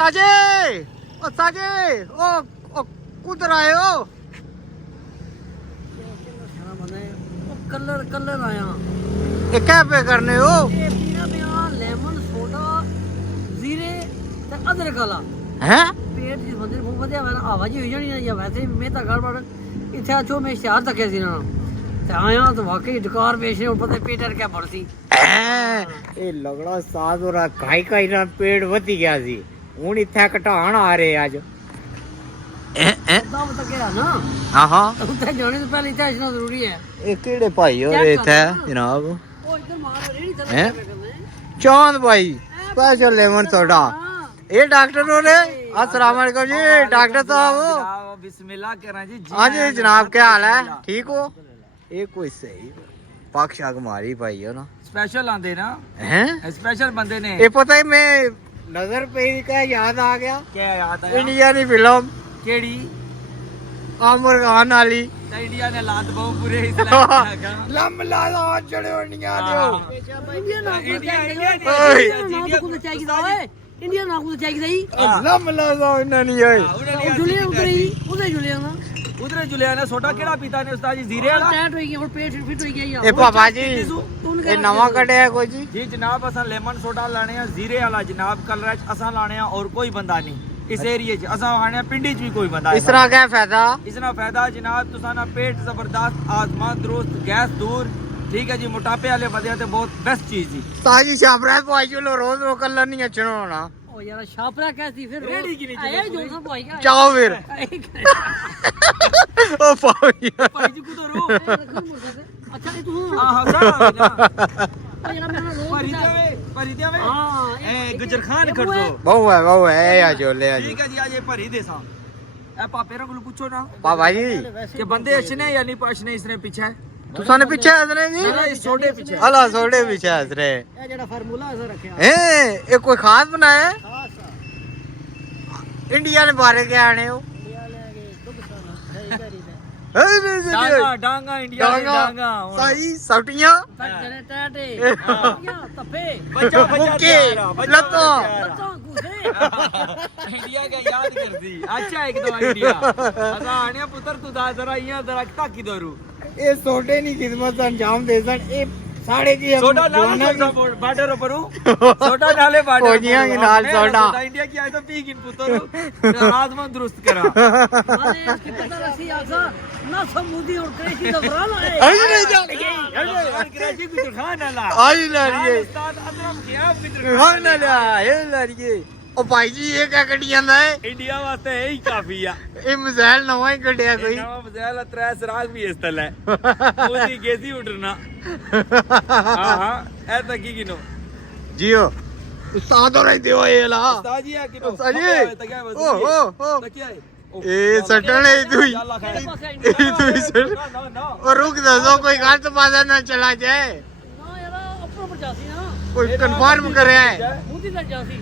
साजे ओ कुधर आए हो? कलर आया ये क्या पे करने हो? ये पीना पिया लेमन सोडा जीरे ते अदरक वाला हैं? पेट जिस बंदे बहुत बढ़िया है आवाज ही हो जानी है या वैसे मैं तो गड़बड़ इथे आचो मैं इश्तिहार तक सी ना ते आया तो वाकई डकार पेश है पता पेटर क्या भरसी ਇਹ ਲਗੜਾ ਸਾਧ ਹੋਰਾ ਕਾਈ ਨਾਲ ਪੇੜ ਵਧੀ ਗਿਆ ਸੀ ਹੁਣ ਇੱਥੇ ਘਟਾਣ ਆ ਰਹੇ ਅੱਜ दम तक है ना ਹਾਂ ਹਾਂ उते जाने से पहले इतना इतना जरूरी है ਇਹ ਕਿਹੜੇ ਭਾਈ ਹੋ ਰਹੇ ਇੱਥੇ ਜਨਾਬ ओ इधर मार रेडी चल हैं? चांद भाई स्पेशल लेमन सोडा ये डॉक्टर हो रहे अस्सलाम वालेकुम जी डॉक्टर साहब बिस्मिल्लाह करा जी हाँ जी जनाब क्या हाल है ठीक हो ये कोई सही पक शक मारी भाई हो ना स्पेशल आंदे ना हैं स्पेशल बंदे ने ये पता ही मैं नजर पे ही क्या याद आ गया क्या याद इंडिया की फिल्म केड़ी आमिर खान वाली इंडिया ने लात बहु पूरे इस्लाम लम लाला चढ़े इंडिया दो इंडिया ना कुछ चाहिए सही लम लाला नहीं है जुलिया उधर जुलिया ना उधर जुलियाना सोडा केड़ा पीता ने उस्ताद जी जीरे वाला टैट हो गया और पेट फिट हो गया ए पापा जी ये नवा कटे है कोई जी जी जनाब असा लेमन सोडा लाने हैं जीरे वाला जनाब कलर असा लाने हैं और कोई बंदा नहीं इस एरिया च असा खाने हैं पिंडी च भी कोई बंदा इस तरह क्या फायदा इसना फायदा जनाब तुसा ना पेट जबरदस्त आजमा दुरुस्त गैस दूर ठीक है जी मोटापे वाले बंदे ते बहुत बेस्ट चीज जी ताजी शाबरा पाई चलो रोज वो कलर नहीं अच्छना होना ओ यार शापरा कैसी फिर रेडी की नहीं आए जो सब भाई का जाओ फिर ओ पाई भाई जी कुदो रो अच्छा नहीं तू हां हां सारा यार मेरा रोज भरी दे वे हां ए गुजर खान खड़ो बहु है आ जो ले आ ठीक है जी आज ये भरी दे सा ए पापे रे को पूछो ना पापा जी कि बंदे अच्छे या नहीं अच्छे इसने पीछे तुसाने पीछे हसरे जी इस सोडे पीछे अला सोडे पीछे हसरे ये जेड़ा फार्मूला ऐसा रखया ए कोई खास बनाया है खास इंडिया ने बारे के आने हो इंडिया ले गए दुख सारा डांगा डांगा इंडिया में डांगा सही सटियां जने टाटे या तपे बच्चा मुक्के लतो बच्चा घुसे इंडिया का याद कर दी अच्छा एक दो इंडिया असा आने पुत्र तू दा जरा यहाँ जरा ताकी दरू ये सोडे नहीं खिदमत अंजाम दे सन ए साढ़े की सोडा नाले बार्डर पर सोडा नाले बार्डर फौजियां के नाल सोडा इंडिया की आए तो पी गिन पुत्र राजमन दुरुस्त करा अरे इसकी पता रसी आजा ना समुदी और कृषि दबराना है आई नहीं जाने अंग्रेजी गुजर खान वाला आई लड़िए उस्ताद अदरम के आप गुजर खान वाला ये लड़िए ओ भाई जी ये क्या कटी ਜਾਂਦਾ है इंडिया वास्ते यही काफी है ਇਹ ਮਜ਼ਾਇਲ ਨਵਾਂ ਹੀ ਕੱਢਿਆ ਕੋਈ नवा मजाल त्रै सराग भी इस तल है ओदी गेसी उड़ना हां हां ए तकी गिनो जियो उस्ताद और दियो ये ला उस्ताद जी है किनो उस्ताद जी ओ तकिया ए सटने दुई ए दुई सट ना ना और रुक दो कोई गलत बात ना चला जाए ना यार अपना पर जासी ना कोई कंफर्म करे है मुदी लग जासी